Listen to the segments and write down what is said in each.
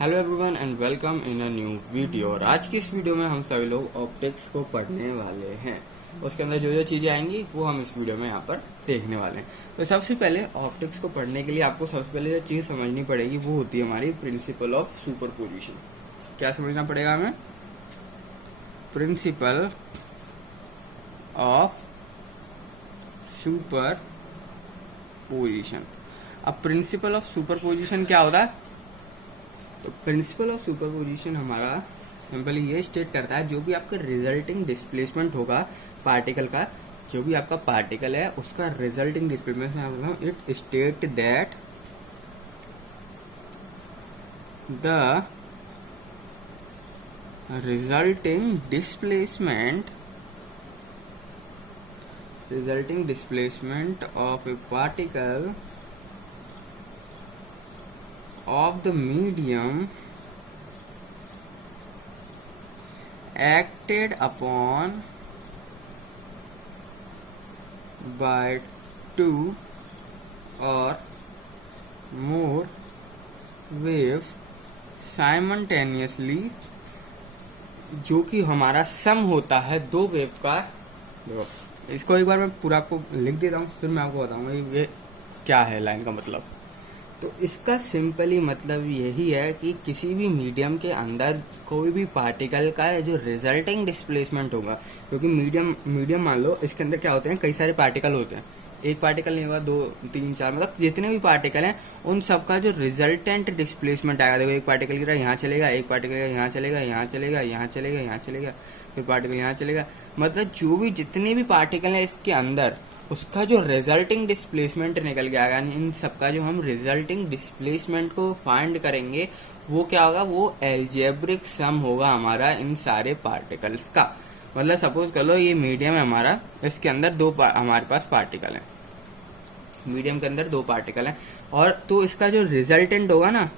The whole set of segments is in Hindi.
Hello everyone and welcome in a new video. और आज की इस वीडियो में हम सभी लोग ऑप्टिक्स को पढ़ने वाले हैं। उसके अंदर जो जो चीज़ें आएंगी वो हम इस वीडियो में यहाँ पर देखने वाले हैं। तो सबसे पहले ऑप्टिक्स को पढ़ने के लिए आपको सबसे पहले जो चीज़ समझनी पड़ेगी वो होती है हमारी प्रिंसिपल ऑफ सुपरपोजिशन। क्या समझना पड़ेगा हमें? Principle of super position. अब प्रिंसिपल ऑफ सुपरपोजिशन क्या होता है? तो प्रिंसिपल ऑफ सुपरपोजिशन हमारा सिंपली ये स्टेट करता है, जो भी आपका रिजल्टिंग डिस्प्लेसमेंट होगा पार्टिकल का, जो भी आपका पार्टिकल है उसका resulting displacement, it state that the resulting displacement of A particle of the medium acted upon by two or more waves simultaneously, जो कि हमारा सम होता है दो वेव का। देखो, इसको एक बार मैं पूरा आपको लिख देता हूँ, फिर मैं आपको बताऊंगा ये क्या है लाइन का मतलब। तो इसका सिंपली मतलब यही है कि किसी भी मीडियम के अंदर कोई भी पार्टिकल का जो रिजल्टिंग डिस्प्लेसमेंट होगा, क्योंकि मीडियम मान लो इसके अंदर क्या होते हैं, कई सारे पार्टिकल होते हैं, एक पार्टिकल नहीं होगा, दो तीन चार, मतलब जितने भी पार्टिकल हैं उन सबका जो रिजल्टेंट डिस्प्लेसमेंट आएगा। देखो, एक पार्टिकल की तरह यहाँ चलेगा, एक पार्टिकल यहाँ चलेगा, यहाँ चलेगा, यहाँ चलेगा, यहाँ चलेगा, फिर पार्टिकल यहाँ चलेगा, मतलब जो भी जितने भी पार्टिकल हैं इसके अंदर उसका जो रिजल्टिंग डिस्प्लेसमेंट निकल के आएगा, इन सबका जो हम रिजल्टिंग डिस्प्लेसमेंट को फाइंड करेंगे वो क्या होगा, वो एल्जेब्रिक सम होगा हमारा इन सारे पार्टिकल्स का। मतलब सपोज कर लो ये मीडियम है हमारा, इसके अंदर हमारे पास पार्टिकल हैं, मीडियम के अंदर दो पार्टिकल हैं, और तो इसका जो रिजल्टेंट होगा ना,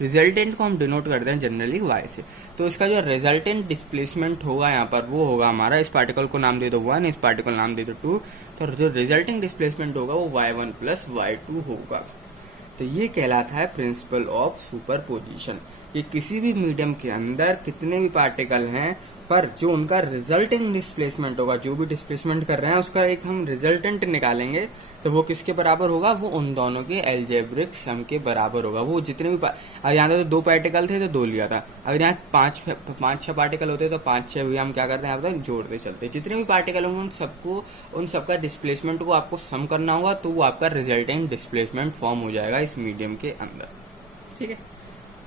रिजल्टेंट को हम डिनोट करते हैं जनरली y से, तो इसका जो रिजल्टेंट डिस्प्लेसमेंट होगा यहाँ पर वो होगा हमारा, इस पार्टिकल को नाम दे दो 1, इस पार्टिकल नाम दे दो 2, तो जो रिजल्टिंग डिस्प्लेसमेंट होगा वो y1 प्लस y2 होगा। तो ये कहलाता है प्रिंसिपल ऑफ सुपरपोजिशन। ये किसी भी मीडियम के अंदर कितने भी पार्टिकल हैं पर जो उनका रिजल्टेंट डिस्प्लेसमेंट होगा, जो भी डिस्प्लेसमेंट कर रहे हैं उसका एक हम रिजल्टेंट निकालेंगे, तो वो किसके बराबर होगा, वो उन दोनों के एल्जेब्रिक सम के बराबर होगा। वो जितने भी यहाँ तो दो पार्टिकल थे तो दो लिया था, अगर यहाँ पाँच छह पार्टिकल होते तो पाँच छह भी हम क्या करते हैं, यहाँ पर जोड़ते चलते, जितने भी पार्टिकल होंगे उन सबका डिस्प्लेसमेंट को आपको सम करना होगा, तो वो आपका रिजल्टेंट डिस्प्लेसमेंट फॉर्म हो जाएगा इस मीडियम के अंदर। ठीक है,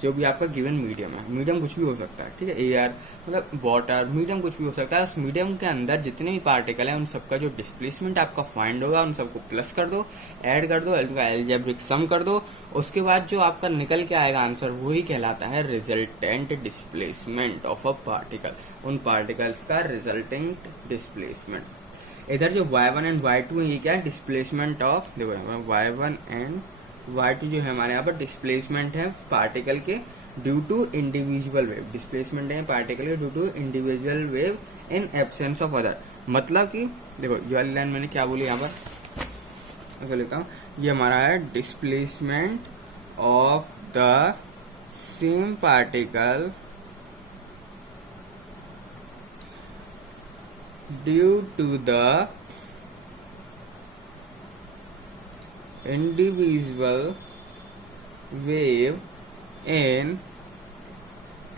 जो भी आपका गिवन मीडियम है, मीडियम कुछ भी हो सकता है, ठीक है, एयर मतलब वाटर, मीडियम कुछ भी हो सकता है। उस मीडियम के अंदर जितने भी पार्टिकल हैं उन सबका जो डिस्प्लेसमेंट आपका फाइंड होगा, उन सबको प्लस कर दो, ऐड कर दो, उनका एल्जेब्रिक सम कर दो, उसके बाद जो आपका निकल के आएगा आंसर वही कहलाता है resultant displacement of a particle, उन पार्टिकल्स का रिजल्टेंट डिस्प्लेसमेंट। इधर जो y1 एंड y2 है ये क्या है, डिस्प्लेसमेंट ऑफ, देखो y1 एंड y2 जो है हमारे यहाँ पर डिस्प्लेसमेंट है पार्टिकल के due to individual wave, displacement है पार्टिकल के due to individual wave in absence of other. मतलब कि देखो ये वाली लाइन मैंने क्या बोली यहाँ पर, लिखता हूँ, ये हमारा है displacement of the same particle due to the individual wave in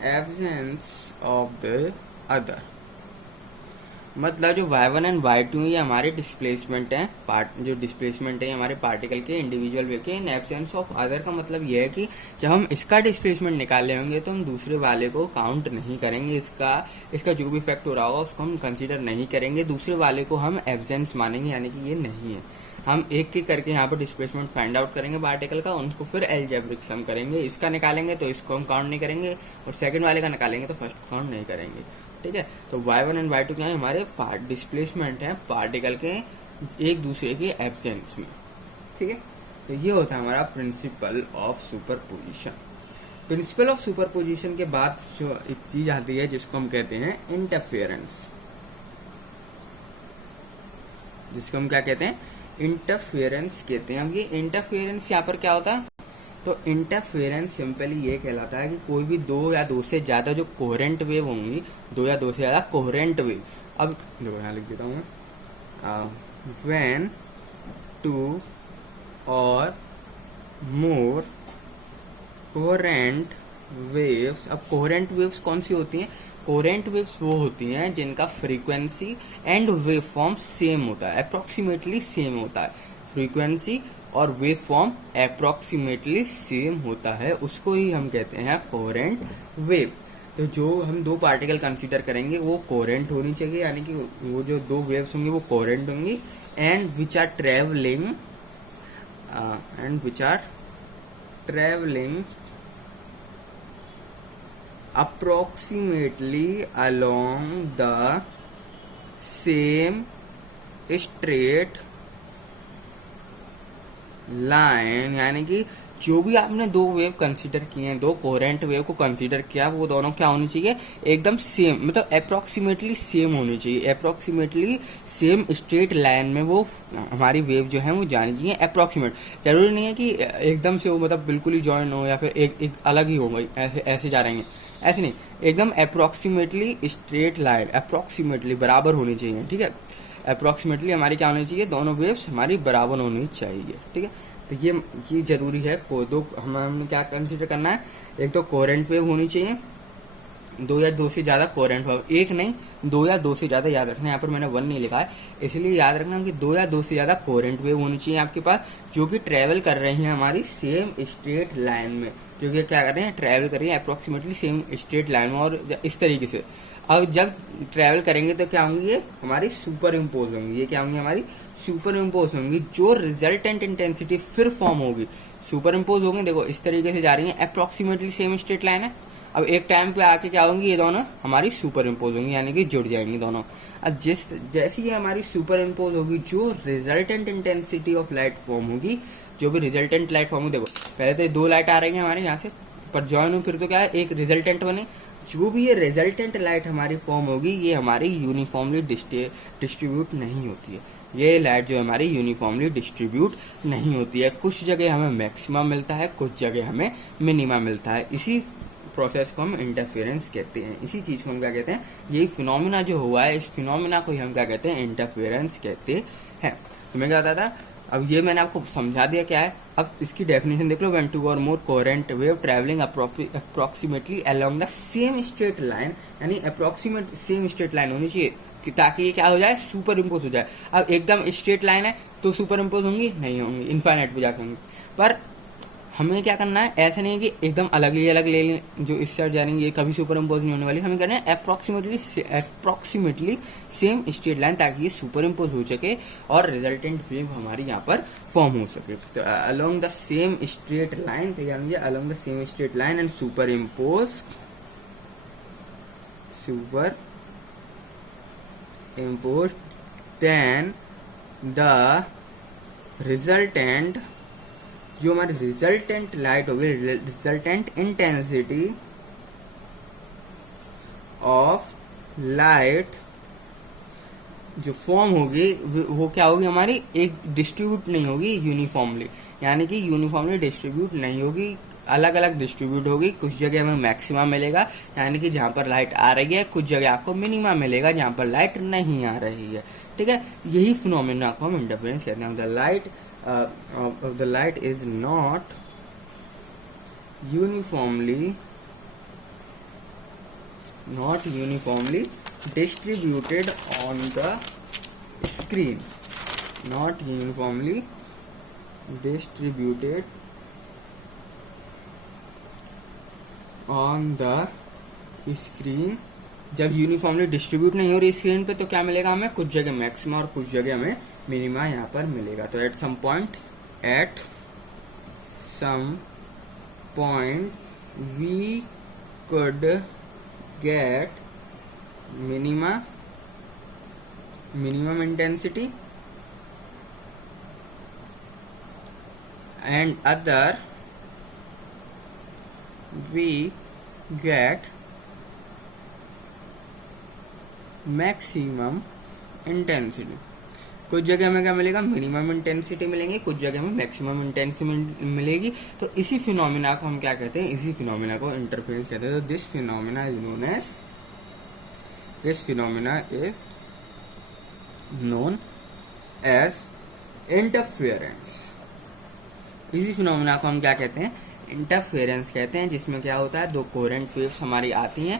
absence of the other। मतलब जो y1 एंड y2 ये हमारे डिस्प्लेसमेंट है, जो डिस्प्लेसमेंट है हमारे पार्टिकल के इंडिविजुअल वेव के इन एब्सेंस ऑफ अदर का मतलब ये है कि जब हम इसका डिस्प्लेसमेंट निकाले होंगे तो हम दूसरे वाले को काउंट नहीं करेंगे, इसका जो भी इफेक्ट हो रहा होगा उसको हम कंसीडर नहीं करेंगे, दूसरे वाले को हम एब्सेंस मानेंगे, यानी कि ये नहीं है। हम एक एक करके यहाँ पर डिस्प्लेसमेंट फाइंड आउट करेंगे पार्टिकल का, उनको फिर एल्जेब्रिक सम करेंगे, इसका निकालेंगे तो इसको हम काउंट नहीं करेंगे, और सेकंड वाले का निकालेंगे तो फर्स्ट काउंट नहीं करेंगे। ठीक है, तो y1 एंड y2 क्या है, हमारे डिस्प्लेसमेंट है पार्टिकल के एक दूसरे के एब्सेंस में। ठीक है, तो ये होता है हमारा principle of superposition. Principle of superposition के बाद जो एक चीज आती है जिसको हम कहते हैं इंटरफेरेंस, जिसको हम क्या कहते हैं, इंटरफेरेंस कहते हैं। अब ये इंटरफेरेंस यहाँ पर क्या होता है, तो इंटरफेरेंस सिंपली ये कहलाता है कि कोई भी दो या दो से ज़्यादा जो कोहेरेंट वेव होंगी, दो या दो से ज़्यादा कोहेरेंट वेव, अब देखो यहाँ लिख देता हूँ मैं, व्हेन टू और मोर कोहेरेंट वेव्स। अब कोहेरेंट वेव्स कौन सी होती हैं? कोहेरेंट वेव्स वो होती हैं जिनका frequency and wave form same होता है, अप्रोक्सीमेटली सेम होता है। फ्रीक्वेंसी और वेव फॉर्म अप्रोक्सीमेटली सेम होता है, उसको ही हम कहते हैं कोहेरेंट वेव। तो जो हम दो पार्टिकल कंसीडर करेंगे वो कोहेरेंट होनी चाहिए, यानी कि वो जो दो वेव्स होंगी वो कोहेरेंट होंगी, and which are travelling approximately along the same straight line। यानी कि जो भी आपने दो वेव कंसीडर किए हैं, दो कोहेरेंट वेव को कंसीडर किया, वो दोनों क्या होनी चाहिए? एकदम सेम, मतलब अप्रोक्सीमेटली सेम होनी चाहिए। अप्रोक्सीमेटली सेम स्ट्रेट लाइन में वो हमारी वेव जो है वो जानी चाहिए। अप्रोक्सीमेट जरूरी नहीं है कि एकदम से वो मतलब बिल्कुल ही ज्वाइन हो या फिर एक अलग ही हो गई, ऐसे जा रहेंगे, ऐसे नहीं, एकदम अप्रोक्सीमेटली स्ट्रेट लाइन, अप्रोक्सीमेटली बराबर होनी चाहिए। ठीक है, अप्रोक्सीमेटली हमारी क्या होनी चाहिए? दोनों वेव्स हमारी बराबर होनी चाहिए। ठीक है, तो ये जरूरी है। दो हमने क्या कंसीडर करना है? एक तो कोहेरेंट वेव होनी चाहिए, दो या दो से ज्यादा कोहेरेंट वेव, एक नहीं दो या दो से ज्यादा, याद रखना। यहाँ पर मैंने वन नहीं लिखा है, इसलिए याद रखना कि दो या दो से ज्यादा कोहेरेंट वेव होनी चाहिए आपके पास, जो कि ट्रेवल कर रही हैं हमारी सेम स्ट्रेट लाइन में, जो कि क्या कर रहे हैं? ट्रेवल कर रही है अप्रोक्सीमेटली सेम स्ट्रेट लाइन में। और इस तरीके से अब जब ट्रेवल करेंगे तो क्या होंगी? ये हमारी सुपर इम्पोज होंगी। ये क्या होंगी? हमारी सुपर इम्पोज होंगी। जो रिजल्टेंट इंटेंसिटी फिर फॉर्म होगी, सुपर इम्पोज होंगी। देखो इस तरीके से जा रही है, अप्रोक्सीमेटली सेम स्ट्रेट लाइन है। अब एक टाइम पे आके क्या होंगी? ये दोनों हमारी सुपर इम्पोज होंगी, यानी कि जुड़ जाएंगी दोनों। अब जैसी ये हमारी सुपर इम्पोज होगी, जो resultant intensity of light form होगी, जो भी रिजल्टेंट लाइट फॉर्म होगी, देखो पहले तो ये दो लाइट आ रही है हमारे यहाँ से, पर ज्वाइन हो, फिर तो क्या है? एक रिजल्टेंट बने। जो भी ये रिजल्टेंट लाइट हमारी फॉर्म होगी, ये हमारी यूनिफॉर्मली डिस्ट्रीब्यूट नहीं होती है। ये लाइट जो हमारी यूनिफॉर्मली डिस्ट्रीब्यूट नहीं होती है। कुछ जगह हमें मैक्सिमम मिलता है, कुछ जगह हमें मिनिमम मिलता है। इसी प्रोसेस को हम इंटरफेरेंस कहते हैं। इसी चीज को हम क्या कहते हैं? यही फिनोमिना जो हुआ है, इस फिनोमिना को ही हम क्या कहते हैं? इंटरफेरेंस कहते हैं। तो मैं क्या बताता था? अब ये मैंने आपको समझा दिया क्या है। अब इसकी डेफिनेशन देख लो, व्हेन टू और more coherent wave travelling approximately along the same straight line, यानी अप्रोक्सीमेट सेम स्ट्रेट लाइन होनी चाहिए ताकि ये क्या हो जाए? सुपर इम्पोज हो जाए। अब एकदम स्ट्रेट लाइन है तो सुपर इम्पोज होंगी? नहीं होंगी, इनफाइनाइट पे जाके होंगी। पर हमें क्या करना है? ऐसा नहीं है कि एकदम अलग ले लें, जो इस साइड जा रही है ये कभी सुपर इम्पोज नहीं होने वाली। हमें करना है अप्रोक्सीमेटली सेम स्ट्रेट लाइन, ताकि ये सुपर इम्पोज हो सके और रिजल्टेंट वेव हमारी यहाँ पर फॉर्म हो सके। तो along the same straight line, यानी along the same straight line and superimpose then the resultant, जो हमारी रिजल्टेंट लाइट होगी, रिजल्टेंट इंटेंसिटी ऑफ लाइट जो फॉर्म होगी वो क्या होगी? हमारी एक डिस्ट्रीब्यूट नहीं होगी यूनिफॉर्मली, यानी कि यूनिफॉर्मली डिस्ट्रीब्यूट नहीं होगी, अलग अलग डिस्ट्रीब्यूट होगी। कुछ जगह हमें मैक्सिमम मिलेगा, यानी कि जहाँ पर लाइट आ रही है, कुछ जगह आपको मिनिमम मिलेगा जहाँ पर लाइट नहीं आ रही है। ठीक है, यही फिनोमेना को हम इंटरफेरेंस कहते हैं। The light of the light is not uniformly distributed on the screen, not uniformly distributed on the screen। जब यूनिफॉर्मली डिस्ट्रीब्यूट नहीं हो रही स्क्रीन पे तो क्या मिलेगा हमें? कुछ जगह मैक्सिमा और कुछ जगह हमें मिनिमा यहाँ पर मिलेगा। तो at some point we could get minimum intensity and other we get maximum intensity। कुछ जगह हमें क्या मिलेगा, मिनिमम इंटेंसिटी मिलेंगे, कुछ जगह हमें मैक्सिमम इंटेंसिटी मिलेगी। तो इसी फिनोमिना को हम क्या कहते हैं, इसी फिनोमिना को इंटरफेरेंस कहते हैं। तो this phenomena is known as interference. इसी फिनोमिना को हम क्या कहते हैं, इंटरफेरेंस कहते हैं, जिसमें क्या होता है, दो कोहेरेंट वेव्स हमारी आती हैं,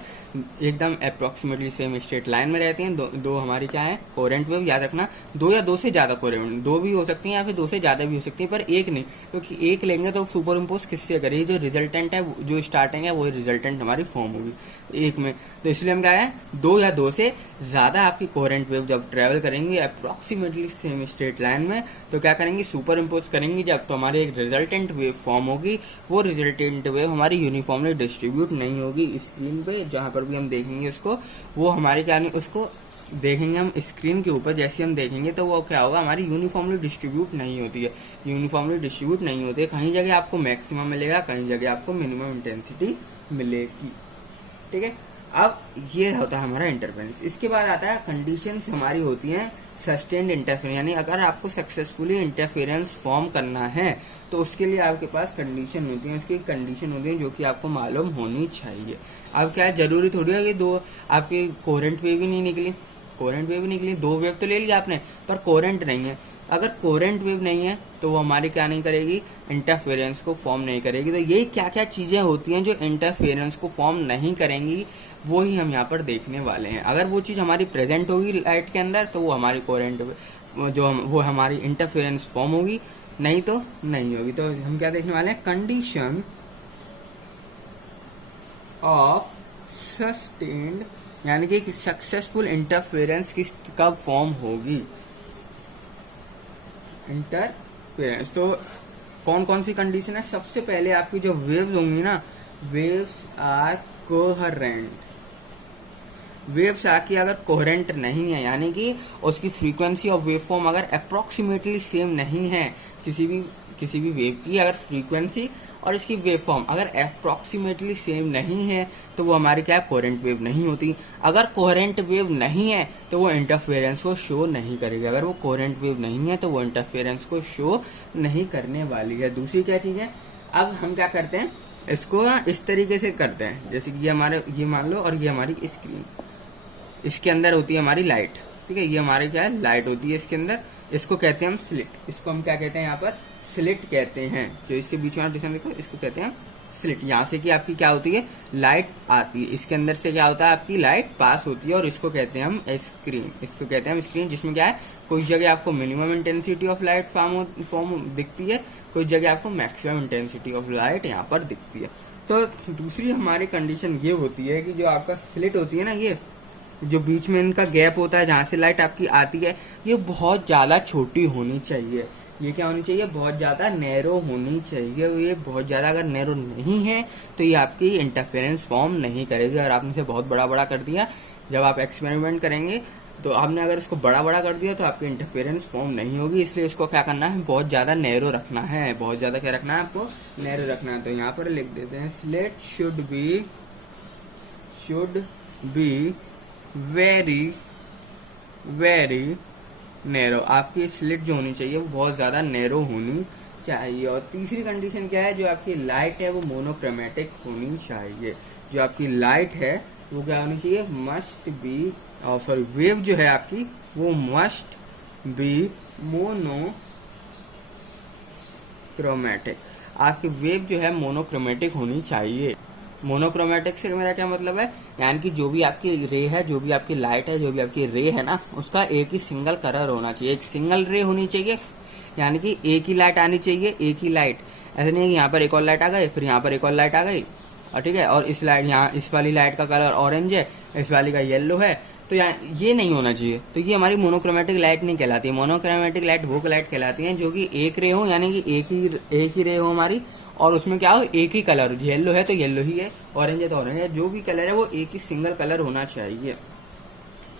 एकदम अप्रोक्सीमेटली सेम स्ट्रेट लाइन में रहती हैं। दो हमारी क्या है, कोहेरेंट वेव। याद रखना, दो या दो से ज्यादा कोहेरेंट, दो भी हो सकती हैं या फिर दो से ज्यादा भी हो सकती है, पर एक नहीं, क्योंकि एक लेंगे तो सुपर इम्पोज किससे करेगी, जो रिजल्टेंट है, जो स्टार्टिंग है, वही रिजल्टेंट हमारी फॉर्म होगी एक में। तो इसलिए हम क्या है, दो या दो से ज्यादा आपकी कोहेरेंट वेव जब ट्रेवल करेंगी अप्रोक्सीमेटली सेम स्ट्रेट लाइन में, तो क्या करेंगी, सुपर इम्पोज करेंगी जब, तो हमारी एक रिजल्टेंट वेव फॉर्म होगी। वो रिजल्टेंट वेव हमारी यूनिफॉर्मली डिस्ट्रीब्यूट नहीं होगी स्क्रीन पे, जहां पर भी हम देखेंगे उसको, वो हमारी क्या नहीं, उसको देखेंगे हम स्क्रीन के ऊपर, जैसे हम देखेंगे तो वो क्या होगा, हमारी यूनिफॉर्मली डिस्ट्रीब्यूट नहीं होती है, यूनिफॉर्मली डिस्ट्रीब्यूट नहीं होती है। कहीं जगह आपको मैक्सिमम मिलेगा, कहीं जगह आपको मिनिमम इंटेंसिटी मिलेगी। ठीक है, अब ये होता है हमारा इंटरफेरेंस। इसके बाद आता है कंडीशंस हमारी होती हैं सस्टेन्ड इंटरफेरेंस, यानी अगर आपको सक्सेसफुली इंटरफेरेंस फॉर्म करना है तो उसके लिए आपके पास कंडीशन होती है, उसकी कंडीशन होती है जो कि आपको मालूम होनी चाहिए। अब क्या है, जरूरी थोड़ी है कि दो आपकी कोहेरेंट वेव ही नहीं निकली, कोहेरेंट वेव निकली, दो वेव तो ले लिया आपने, पर कोहेरेंट नहीं है। अगर कोहेरेंट वेव नहीं है तो वो हमारी क्या नहीं करेगी, इंटरफेरेंस को फॉर्म नहीं करेगी। तो यही क्या क्या चीजें होती हैं जो इंटरफेरेंस को फॉर्म नहीं करेंगी, वो ही हम यहाँ पर देखने वाले हैं। अगर वो चीज हमारी प्रेजेंट होगी लाइट के अंदर तो वो हमारी कोहेरेंट वो हमारी इंटरफेरेंस फॉर्म होगी, नहीं तो नहीं होगी। तो हम क्या देखने वाले हैं, कंडीशन ऑफ सस्टेन्ड, यानी कि सक्सेसफुल इंटरफेरेंस किस कब फॉर्म होगी, इंटरफेरेंस। तो कौन कौन सी कंडीशन है, सबसे पहले आपकी जो वेव्स होंगी ना, वेव्स आर कोहेरेंट। वेव्स आके अगर कोहेरेंट नहीं है, यानी कि उसकी फ्रीक्वेंसी और वेव फॉर्म अगर अप्रोक्सीमेटली सेम नहीं है, किसी भी वेव की अगर फ्रीक्वेंसी और इसकी वेव फॉर्म अगर अप्रोक्सीमेटली सेम नहीं है तो वो हमारी क्या है, कोहेरेंट वेव नहीं होती। अगर कोहेरेंट वेव नहीं है तो वो इंटरफेरेंस को शो नहीं करेगी, अगर वो कोहेरेंट वेव नहीं है तो वो इंटरफेरेंस को शो नहीं करने वाली है। दूसरी क्या चीज है, अब हम क्या करते हैं, इसको इस तरीके से करते हैं, जैसे कि ये मान लो और ये हमारी स्क्रीन, इसके अंदर होती है हमारी लाइट। ठीक है, ये हमारे क्या है, लाइट होती है इसके अंदर, इसको कहते हैं हम स्लिट, इसको हम क्या कहते हैं यहाँ पर, स्लिट कहते हैं। जो इसके बीच में आप डिस्टेंस देखो, इसको कहते हैं स्लिट। यहाँ से कि आपकी क्या होती है, लाइट आती है, इसके अंदर से क्या होता है, आपकी लाइट पास होती है, और इसको कहते हैं हम स्क्रीन, इसको कहते हैं हम स्क्रीन, जिसमें क्या है, कुछ जगह आपको minimum intensity of light form दिखती है, कुछ जगह आपको मैक्सिमम इंटेंसिटी ऑफ लाइट यहाँ पर दिखती है। तो दूसरी हमारी कंडीशन ये होती है कि जो आपका स्लिट होती है ना, ये जो बीच में इनका गैप होता है जहाँ से लाइट आपकी आती है, ये बहुत ज़्यादा छोटी होनी चाहिए। ये क्या होनी चाहिए, बहुत ज़्यादा नैरो होनी चाहिए। ये बहुत ज़्यादा अगर नैरो नहीं है तो ये आपकी इंटरफेरेंस फॉर्म नहीं करेगी। और आपने इसे बहुत बड़ा बड़ा कर दिया, जब आप एक्सपेरिमेंट करेंगे तो आपने अगर इसको बड़ा बड़ा कर दिया तो आपकी इंटरफेरेंस फॉर्म नहीं होगी। इसलिए इसको क्या करना है, बहुत ज़्यादा नैरो रखना है, बहुत ज़्यादा क्या रखना है, आपको नैरो रखना है। तो यहाँ पर लिख देते हैं, slit should be very narrow. आपकी स्लिट जो होनी चाहिए वो बहुत ज़्यादा नैरो होनी चाहिए। और तीसरी कंडीशन क्या है, जो आपकी लाइट है वो मोनोक्रोमेटिक होनी चाहिए। जो आपकी लाइट है वो क्या होनी चाहिए, मस्ट बी, वेव जो है आपकी वो मस्ट बी मोनोक्रोमेटिक। आपकी वेव जो है मोनोक्रोमेटिक होनी चाहिए। मोनोक्रोमेटिक से मेरा क्या मतलब है, यानी कि जो भी आपकी रे है, जो भी आपकी लाइट है, जो भी आपकी रे है ना, उसका एक ही सिंगल कलर होना चाहिए, एक सिंगल रे होनी चाहिए, यानी कि एक ही लाइट आनी चाहिए, एक ही लाइट। ऐसा नहीं है कि यहाँ पर एक और लाइट आ गई, फिर यहाँ पर एक और लाइट आ गई, और ठीक है, और इस लाइट, यहाँ इस वाली लाइट का कलर ऑरेंज है, इस वाली का येलो है, तो ये नहीं होना चाहिए। तो ये हमारी मोनोक्रोमेटिक लाइट नहीं कहलाती। मोनोक्रोमेटिक लाइट वो लाइट कहलाती है जो कि एक रे हो, यानी कि एक ही रे हो हमारी, और उसमें क्या हो, एक ही कलर, येलो है तो येलो ही है, ऑरेंज है तो ऑरेंज है, जो भी कलर है वो एक ही सिंगल कलर होना चाहिए।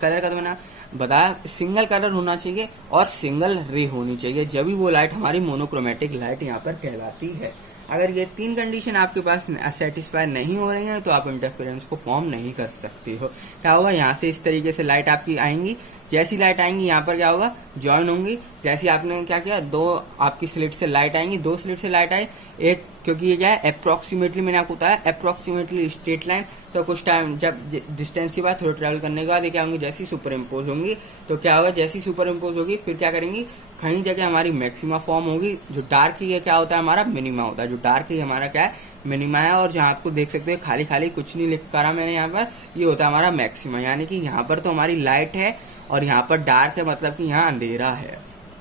कलर का तो मैंने बताया, सिंगल कलर होना चाहिए और सिंगल रे होनी चाहिए, जब भी वो लाइट हमारी मोनोक्रोमेटिक लाइट यहाँ पर कहलाती है। अगर ये तीन कंडीशन आपके पास सेटिस्फाई नहीं हो रही हैं तो आप इंटरफेरेंस को फॉर्म नहीं कर सकते हो। क्या होगा, यहाँ से इस तरीके से लाइट आपकी आएंगी, जैसी लाइट आएंगी यहाँ पर क्या होगा, ज्वाइन होंगी। जैसे आपने क्या किया, दो आपकी स्लिट से लाइट आएंगी, दो स्लिट से लाइट आई, एक क्योंकि ये क्या है अप्रोक्सीमेटली, मैंने आपको बताया अप्रोक्सीमेटली स्ट्रेट लाइन, तो कुछ टाइम जब डिस्टेंस के बाद थोड़ा ट्रैवल करने के बाद ये क्या होंगी, जैसी सुपर इम्पोज होंगी तो क्या होगा, जैसी सुपर इम्पोज होगी फिर क्या करेंगी, कहीं जगह हमारी मैक्सिमा फॉर्म होगी। जो डार्क ही है क्या होता है हमारा मिनिमा होता है, जो डार्क ही हमारा क्या है मिनिमा है। और जहाँ आपको देख सकते हैं खाली खाली कुछ नहीं लिख पा रहा मैंने यहाँ पर, ये होता है हमारा मैक्सिमा। यानी कि यहाँ पर तो हमारी लाइट है और यहाँ पर डार्क है, मतलब कि यहाँ अंधेरा है।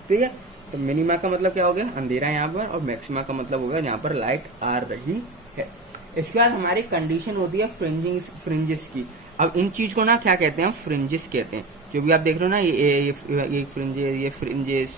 ठीक है, तो मिनिमा का मतलब क्या हो गया, अंधेरा यहाँ पर, और मैक्सिमा का मतलब हो गया जहाँ पर लाइट आ रही है। इसके बाद हमारी कंडीशन होती है फ्रिंजेस की। अब इन चीज को ना क्या कहते हैं, फ्रिंजेस कहते हैं। जो भी आप देख रहे हो ना, ये फ्रिंजेस,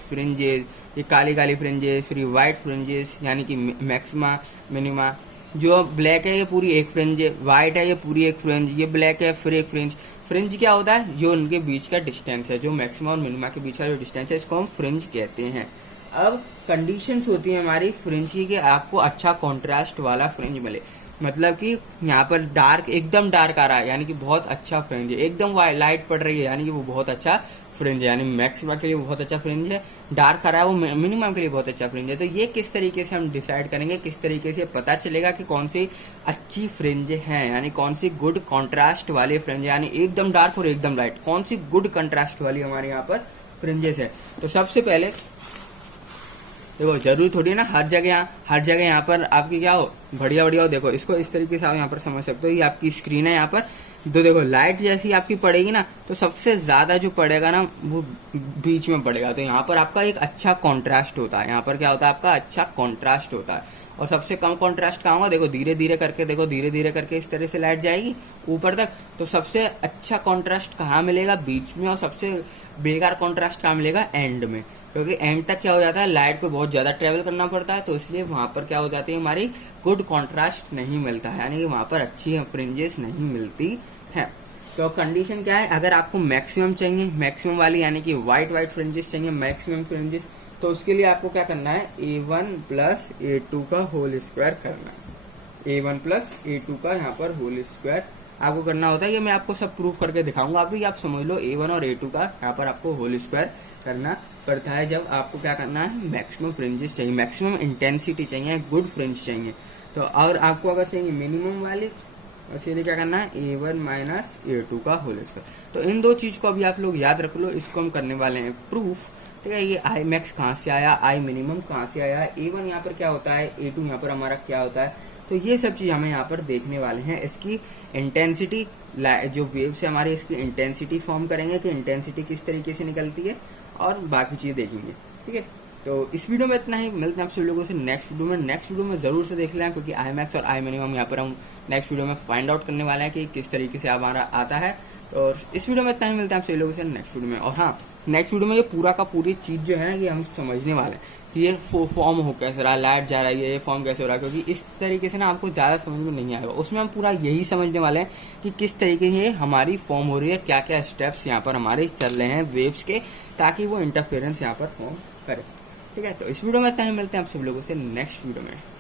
ये काली काली फ्रिंजेस, फिर वाइट फ्रिंजेस यानी कि मैक्सिमा मिनिमा। जो ब्लैक है ये पूरी एक फ्रिंज है, व्हाइट है ये पूरी एक फ्रिंज, ये ब्लैक है फिर एक फ्रिंज। फ्रिंज क्या होता है, जो उनके बीच का डिस्टेंस है, जो मैक्सिमा और मिनिमा के बीच का जो डिस्टेंस है, इसको हम फ्रिंज कहते हैं। अब कंडीशंस होती है हमारी फ्रिंज की कि आपको अच्छा कॉन्ट्रास्ट वाला फ्रिंज मिले। मतलब कि यहाँ पर डार्क, एकदम डार्क आ रहा है यानी कि बहुत अच्छा फ्रिंज है, एकदम लाइट पड़ रही है यानी कि वो बहुत अच्छा फ्रिंज है, यानी मैक्सिमा के लिए वो बहुत अच्छा फ्रिंज है। डार्क आ रहा है वो मिनिमम के लिए बहुत अच्छा फ्रिंज है। तो ये किस तरीके से हम डिसाइड करेंगे, किस तरीके से पता चलेगा कि कौन सी अच्छी फ्रिंज है, यानी कौन सी गुड कॉन्ट्रास्ट वाली फ्रिंज है, यानी एकदम डार्क और एकदम लाइट, कौन सी गुड कॉन्ट्रास्ट वाली हमारे यहाँ पर फ्रिंजेस है। तो सबसे पहले देखो, जरूरी थोड़ी ना हर जगह यहाँ पर आपकी क्या हो, बढ़िया बढ़िया हो। देखो इसको इस तरीके से आप यहाँ पर समझ सकते हो, ये आपकी स्क्रीन है यहाँ पर। तो देखो लाइट जैसी आपकी पड़ेगी ना, तो सबसे ज्यादा जो पड़ेगा ना वो बीच में पड़ेगा। तो यहाँ पर आपका एक अच्छा कॉन्ट्रास्ट होता है, यहाँ पर क्या होता है आपका अच्छा कॉन्ट्रास्ट होता है। और सबसे कम कॉन्ट्रास्ट कहाँ होगा, देखो धीरे धीरे करके, देखो धीरे धीरे करके इस तरह से लाइट जाएगी ऊपर तक। तो सबसे अच्छा कॉन्ट्रास्ट कहाँ मिलेगा, बीच में। और सबसे बेकार कॉन्ट्रास्ट कहाँ मिलेगा, एंड में। क्योंकि एंड तक क्या हो जाता है, लाइट को बहुत ज्यादा ट्रेवल करना पड़ता है, तो इसलिए वहां पर क्या हो जाती है, हमारी गुड कॉन्ट्रास्ट नहीं मिलता है, यानी कि वहां पर अच्छी फ्रिंजेस नहीं मिलती है। तो कंडीशन क्या है, अगर आपको मैक्सिमम चाहिए, मैक्सिमम वाली यानी कि वाइट फ्रिंजेस चाहिए, मैक्सिमम फ्रिंजेस, तो उसके लिए आपको क्या करना है, A1 प्लस A2 का होल स्क्वायर करना है। A1 प्लस A2 का यहाँ पर होल स्क्वायर आपको करना होता है। ये मैं आपको सब प्रूफ करके दिखाऊंगा, अभी आप समझ लो। A1 और A2 का यहाँ पर आपको होल स्क्वायर करना पड़ता है जब आपको क्या करना है, मैक्सिमम फ्रिंजेस चाहिए, मैक्सिमम इंटेंसिटी चाहिए, गुड फ्रिंज चाहिए। तो और आपको अगर चाहिए मिनिमम वाली, और सीधे क्या करना है, A1 माइनस A2 का होल स्क्वायर। तो इन दो चीज को अभी आप लोग याद रख लो, इसको हम करने वाले हैं प्रूफ। ठीक है, ये आई मैक्स कहाँ से आया, आई मिनिमम कहाँ से आया, A1 यहाँ पर क्या होता है, A2 यहाँ पर हमारा क्या होता है। तो ये सब चीज हमें यहाँ पर देखने वाले हैं। इसकी इंटेंसिटी, जो वेव से हमारी इसकी इंटेंसिटी फॉर्म करेंगे कि इंटेंसिटी किस तरीके से निकलती है, और बाकी चीजें देखेंगे। ठीक है, तो इस वीडियो में इतना ही। मिलते हैं आप सभी लोगों से नेक्स्ट वीडियो में। नेक्स्ट वीडियो में जरूर से देख लें, क्योंकि आई मैक्स और आई मिनिमम यहाँ पर हम नेक्स्ट वीडियो में फाइंड आउट करने वाले हैं कि किस तरीके से हमारा आता है। और इस वीडियो में इतना ही। मिलते हैं आप सभी लोगों से नेक्स्ट वीडियो में। और हाँ, नेक्स्ट वीडियो में ये पूरा का पूरी चीज जो है ये हम समझने वाले हैं कि ये फॉर्म हो कैसे रहा, लाइट जा रही है, ये फॉर्म कैसे हो रहा है। क्योंकि इस तरीके से ना आपको ज़्यादा समझ में नहीं आएगा, उसमें हम पूरा यही समझने वाले हैं कि किस तरीके से हमारी फॉर्म हो रही है, क्या क्या स्टेप्स यहाँ पर हमारे चल रहे हैं वेव्स के, ताकि वो इंटरफेरेंस यहाँ पर फॉर्म करे। ठीक है, तो इस वीडियो में इतना ही। मिलते हैं आप सभी लोगों से नेक्स्ट वीडियो में।